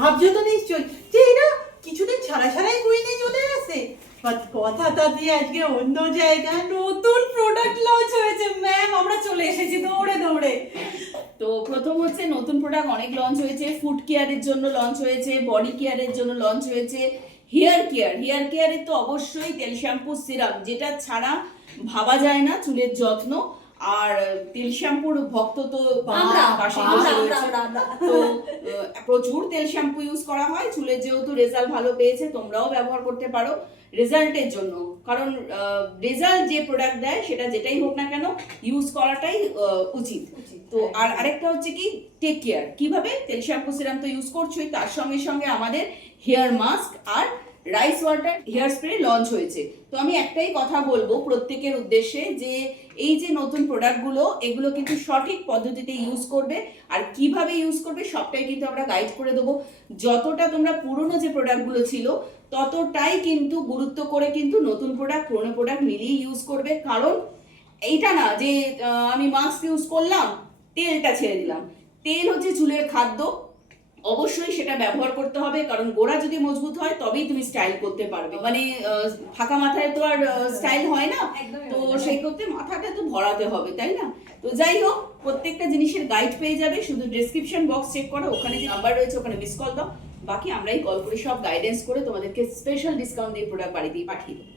ভাবছো তো নিশ্চয়ই যে এরা কিছুদিন ছাড়া ছাড়াই কুইনে চলে আসে। বাট কথাটা দিয়ে আজকে অন্য জায়গায় নতুন প্রোডাক্ট লঞ্চ হয়েছে ম্যাম, আমরা চলে এসেছি দৌড়ে দৌড়ে। তো প্রথম হচ্ছে নতুন প্রোডাক্ট অনেক লঞ্চ হয়েছে, ফুড কেয়ারের জন্য লঞ্চ হয়েছে, বডি কেয়ারের জন্য লঞ্চ হয়েছে, হেয়ার কেয়ারের তো অবশ্যই তেল শ্যাম্পু সিরাম, যেটা ছাড়া ভাবা যায় না চুলের যত্ন। আর তেল শ্যাম্পুর ভক্ত তো পাশে বসে রয়েছে। তো প্রচুর তেল শ্যাম্পু ইউজ করা হয়, চুলের যেহেতু রেজাল্ট ভালো পেয়েছে তোমরাও ব্যবহার করতে পারো রেজাল্টের জন্য। কারণ রেজাল্ট যে প্রোডাক্ট দেয় সেটা যেটাই হোক না কেন ইউজ করাটাই উচিত। তো আর আরেকটা হচ্ছে কি টেক কেয়ার, কিভাবে তেল শ্যাম্পু সিরাম তো ইউজ করছোই, তার সঙ্গে সঙ্গে আমাদের হেয়ার মাস্ক আর rice water hair spray launch হয়েছে। তো আমি একটাই কথা বলবো প্রত্যেকের উদ্দেশ্যে, যে এই যে নতুন প্রোডাক্টগুলো এগুলো কিন্তু সঠিক পদ্ধতিতে ইউজ করবে, আর কিভাবে ইউজ করবে সবটাই কিন্তু আমরা গাইড করে দেবো। যতটা তোমরা পুরনো যে প্রোডাক্টগুলো ছিল ততটাই কিন্তু গুরুত্ব করে কিন্তু নতুন প্রোডাক্ট পুরনো প্রোডাক্ট মিলিয়ে ইউজ করবে। কারণ এইটা না যে আমি মাস্ক ইউজ করলাম তেলটা ছেড়ে দিলাম। তেল হচ্ছে চুলের খাদ্য, অবশ্যই সেটা ব্যবহার করতে হবে, কারণ গোড়া যদি মজবুত হয় তবেই তুমি স্টাইল করতে পারবে। মানে ফাঁকা মাথায় তো আর স্টাইল হয় না, তো সেই করতে মাথাটা তো ভরাতে হবে, তাই না? তো যাই হোক, প্রত্যেকটা জিনিসের গাইড পেয়ে যাবে, শুধু ডেসক্রিপশন বক্স চেক করো, ওখানে যে নাম্বার রয়েছে ওখানে মিস কল দাও, বাকি আমরাই কল করে সব গাইডেন্স করে তোমাদেরকে স্পেশাল ডিসকাউন্ট দিয়ে প্রোডাক্ট বাড়ি দিয়ে পাঠিয়ে দেবো।